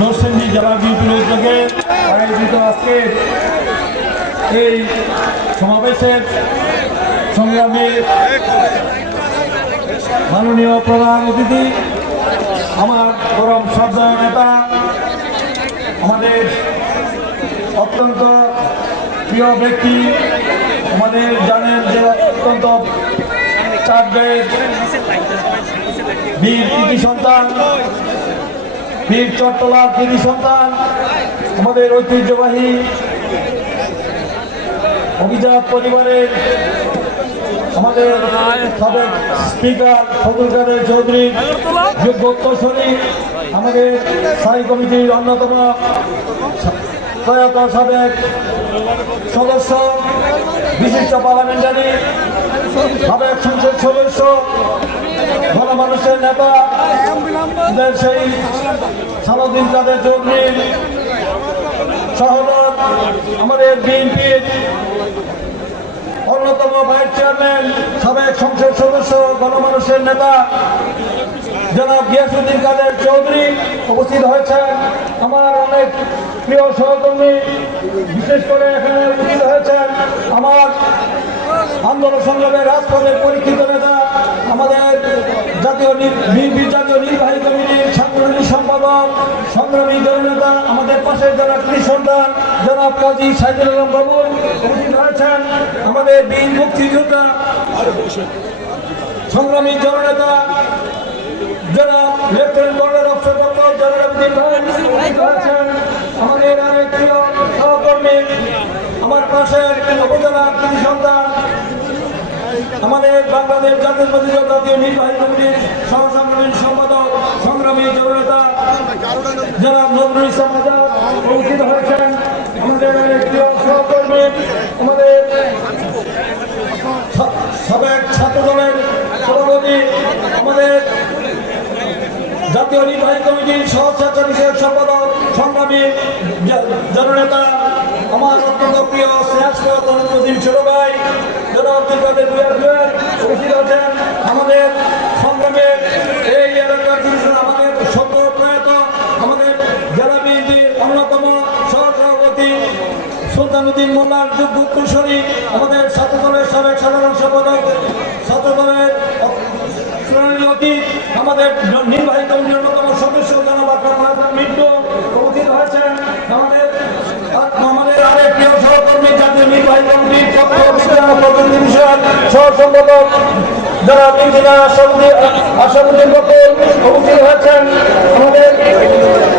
নরসিংদী জেলা বিউটির উদ্যোগে আয়োজিত আজকে এই সমাবেশের সংগ্রামী মাননীয় প্রধান অতিথি, আমার পরম শ্রদ্ধা নেতা, আমাদের অত্যন্ত প্রিয় ব্যক্তি, আমাদের জানেন যে অত্যন্ত চার বীর সন্তান বীর চট্টলার কৃতি সন্তান, আমাদের ঐতিহ্যবাহী অভিজাত পরিবারের আমাদের সাবেক স্পিকার কাদের চৌধুরী আমাদের স্থায়ী কমিটির অন্যতম প্রয়াত সাবেক সদস্য, বিশিষ্ট পার্লামেন্টারি সাবেক সংসদ সদস্য গণমানুষের নেতা আমাদের সেই সালাউদ্দিন কাদের চৌধুরী সহদর আমাদের বিএনপির অন্যতম ভাইস চেয়ারম্যান, সাবেক সংসদ সদস্য গণমানুষের নেতা, জনাব গিয়াসুদ্দিন কাদের চৌধুরী উপস্থিত হয়েছেন। আমার অনেক প্রিয় সহকর্মী, বিশেষ করে এখানে উপস্থিত হয়েছেন আমার আন্দোলন সংগ্রামের রাজপথের পরীক্ষিত নেতা সংগ্রামী জননেতা আমাদের পাশের যারা কৃষি সন্তান জনাব কাজী সাইদুল আলম হয়েছেন আমাদের বীর মুক্তিযোদ্ধা, সংগ্রামী জননেতা, জনাব lieutenant colonel officer doctor Janabuddin ভাই আমাদের প্রিয় সহকর্মী, আমার পাশের উপজেলার কৃষি সন্তান আমাদের বাংলাদেশ জাতীয়বাদী জাতীয় নির্বাহী কমিটির সহ সাংগঠনিক সম্পাদক, সংগ্রামী জননেতা জনাব নজরুল ইসলাম আজাদ উপস্থিত হয়েছেন। আমাদের প্রিয় সহকর্মী, আমাদের সাবেক ছাত্র দলের সভাপতি, আমাদের জাতীয় নির্বাহী কমিটির সহস্রাচার বিষয়ক সম্পাদক, সংগ্রামী জননেতা, আমার অত্যন্ত প্রিয় নরেন্দ্রদিন ছোট ভাই আমাদের সংগ্রামের এই এলাকার আমাদের সদ্য প্রয়াত, আমাদের জেলা বিএনপির অন্যতম সহসভাপতি সুলতানুদ্দিন মোল্লার যোগ্য উত্তরসূরি আমাদের ছাত্র দলের সাবেক সাধারণ সম্পাদক ছাত্র দলের আমাদের নির্বাহী কমিটির অন্যতম সদস্য জনাব আকরাম হাসান মিন্টু উপস্থিত হয়েছেন আমাদের আমাদের আরেক প্রিয় নির্বাহী কমিটির তথ্য বিজ্ঞান প্রযুক্তি বিষয়ক সহ সম্পাদক যারা ইঞ্জিনিয়ার আসাদুদ্দিন আসাদুদ্দিন বকুল উপস্থিত হয়েছেন আমাদের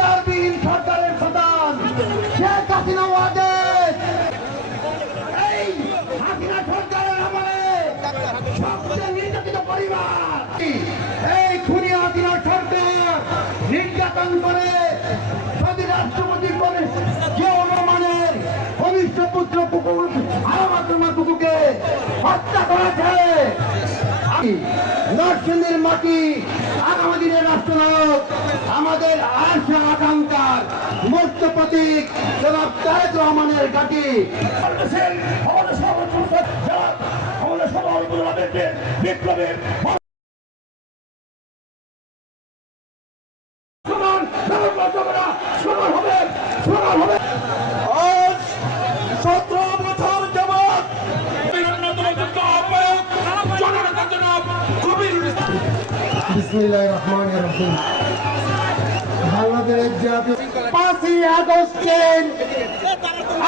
বিচারবিহীন সরকারের শেখ হাসিনা এই হাসিনা সরকারের আমলে সবচেয়ে নির্যাতিত পরিবার, এই খুনি হাসিনা সরকার নির্যাতন করে যদি রাষ্ট্রপতি করে, যে অনুমানের কনিষ্ঠ পুত্র কুকুর আরামাত্রমা কুকুরকে হত্যা করেছে। নরসিংদীর মাটি, আগামী দিনের রাষ্ট্রনায়ক, আমাদের আশা আকাঙ্ক্ষার মুক্ত প্রতীক, জনাব তারেক রহমানের সবার বিপ্লবের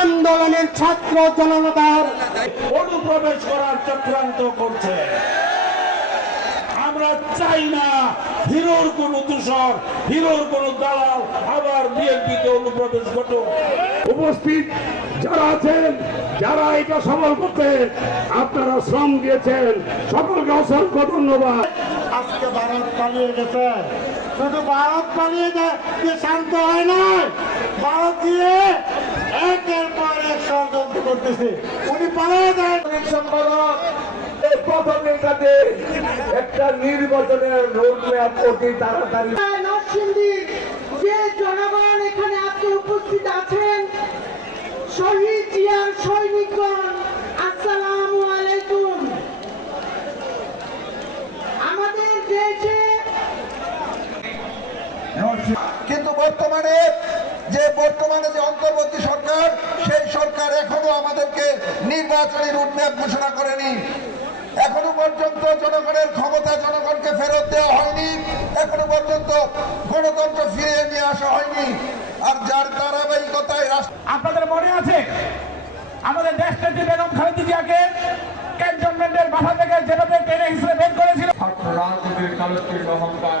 আন্দোলনের ছাত্র জনতার অনুপ্রবেশ করার চক্রান্ত করছে। আমরা চাই না হিরোর কোন দূষণ হিরোর কোন দালাল আবার বিএনপিতে অনুপ্রবেশ ঘটুক। উপস্থিত যারা আছেন, যারা এটা সফল করতে আপনারা শ্রম দিয়েছেন, সকলকে অসংখ্য ধন্যবাদ। আজকে ভারত পালিয়ে গেছে। শুধু ভারত পালিয়ে গিয়ে শান্ত হয় নাই। ভারত দিয়ে একের পর এক ষড়যন্ত্র করতেছে। উনি পালিয়ে যায়। সম্পাদক প্রথম একটা নির্বাচনের রোড অতি তাড়াতাড়ি। নরসিংদীর যে জনগণ এখানে আজকে উপস্থিত আছেন শহীদ জিয়ার সৈনিকগণ আসসালামু আলাইকুম আমাদের দেশে কিন্তু বর্তমানে যে বর্তমানে যে অন্তর্বর্তী সরকার সেই সরকার এখনও আমাদেরকে নির্বাচনী রুটম্যাপ ঘোষণা করেনি। এখনও পর্যন্ত জনগণের ক্ষমতা জনগণকে ফেরত দেওয়া হয়নি। এখনও পর্যন্ত গণতন্ত্র ফিরিয়ে নিয়ে আসা হয়নি। আর যার ধারাবাহিকতায় রাষ্ট্র আপনাদের মনে আছে? আমাদের দেশ নেত্রী বেগম খালেদা জিয়াকে ক্যান্টনমেন্টের বাসা থেকে যেভাবে টেনে হিসেবে বের করেছিল রাজনীতির অহংকার